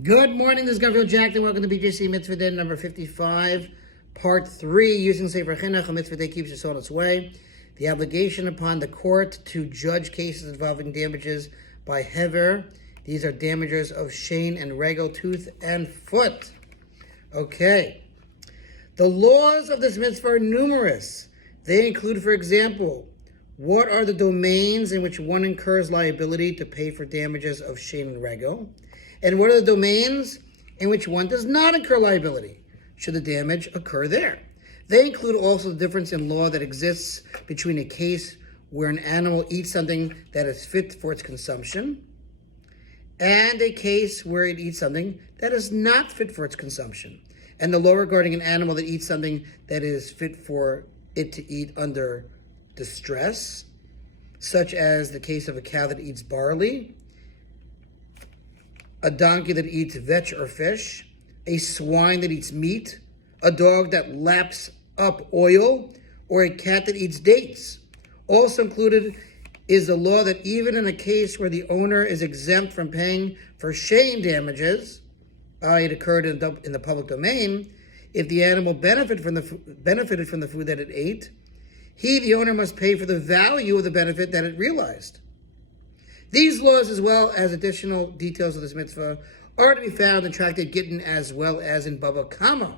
Good morning, this is Gabriel Jackson. Welcome to BJC Mitzvah A number 55, part 3, using Sefer Chinuch. A Mitzvah A keeps us on its way. The obligation upon the court to judge cases involving damages by Heveir. These are damages of shein and regel, tooth and foot. Okay. The laws of this mitzvah are numerous. They include, for example, what are the domains in which one incurs liability to pay for damages of shein and regel? And what are the domains in which one does not incur liability, should the damage occur there? They include also the difference in law that exists between a case where an animal eats something that is fit for its consumption and a case where it eats something that is not fit for its consumption. And the law regarding an animal that eats something that is fit for it to eat under distress, such as the case of a cow that eats barley, a donkey that eats vetch or fish, a swine that eats meat, a dog that laps up oil, or a cat that eats dates. Also included is the law that even in a case where the owner is exempt from paying for shein damages, it occurred in the public domain, if the animal benefited from the food that it ate, he, the owner, must pay for the value of the benefit that it realized. These laws, as well as additional details of this mitzvah, are to be found in Tractate Gittin as well as in Bava Kama.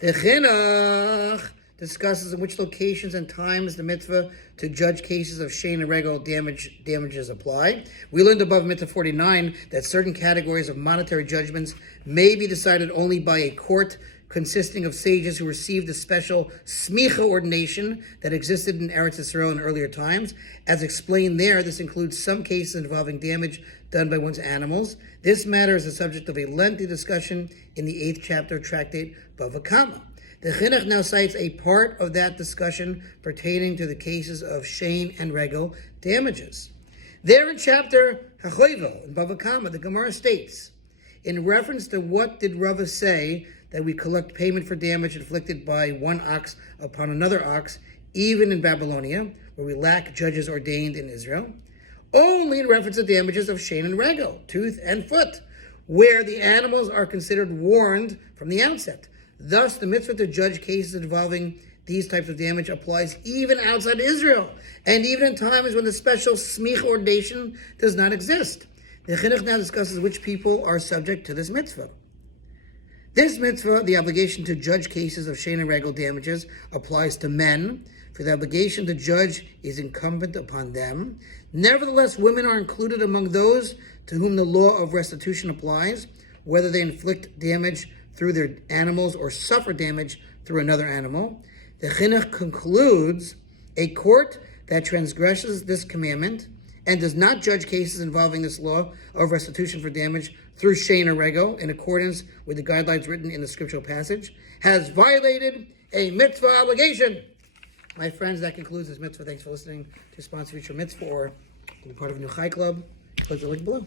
The Chinuch discusses in which locations and times the mitzvah to judge cases of shein and regel damages apply. We learned above Mitzvah 49 that certain categories of monetary judgments may be decided only by a court consisting of sages who received the special smicha ordination that existed in Eretz Yisrael in earlier times. As explained there, this includes some cases involving damage done by one's animals. This matter is the subject of a lengthy discussion in the 8th chapter of Tractate Bava Kama. The Chinuch now cites a part of that discussion pertaining to the cases of shein and regel damages. There in chapter Heveir in Bava Kama, the Gemara states, in reference to what did Rava say that we collect payment for damage inflicted by one ox upon another ox, even in Babylonia, where we lack judges ordained in Israel, only in reference to damages of shein and regel, tooth and foot, where the animals are considered warned from the outset. Thus, the mitzvah to judge cases involving these types of damage applies even outside Israel, and even in times when the special smicha ordination does not exist. The Chinuch now discusses which people are subject to this mitzvah. This mitzvah, the obligation to judge cases of shein and regel damages, applies to men, for the obligation to judge is incumbent upon them. Nevertheless, women are included among those to whom the law of restitution applies, whether they inflict damage through their animals or suffer damage through another animal. The Chinuch concludes, a court that transgresses this commandment and does not judge cases involving this law of restitution for damage through shein or regel in accordance with the guidelines written in the scriptural passage, has violated a mitzvah obligation. My friends, that concludes this mitzvah. Thanks for listening to Sponsor Future Mitzvah or to be part of a new Chai Club. Click the link below.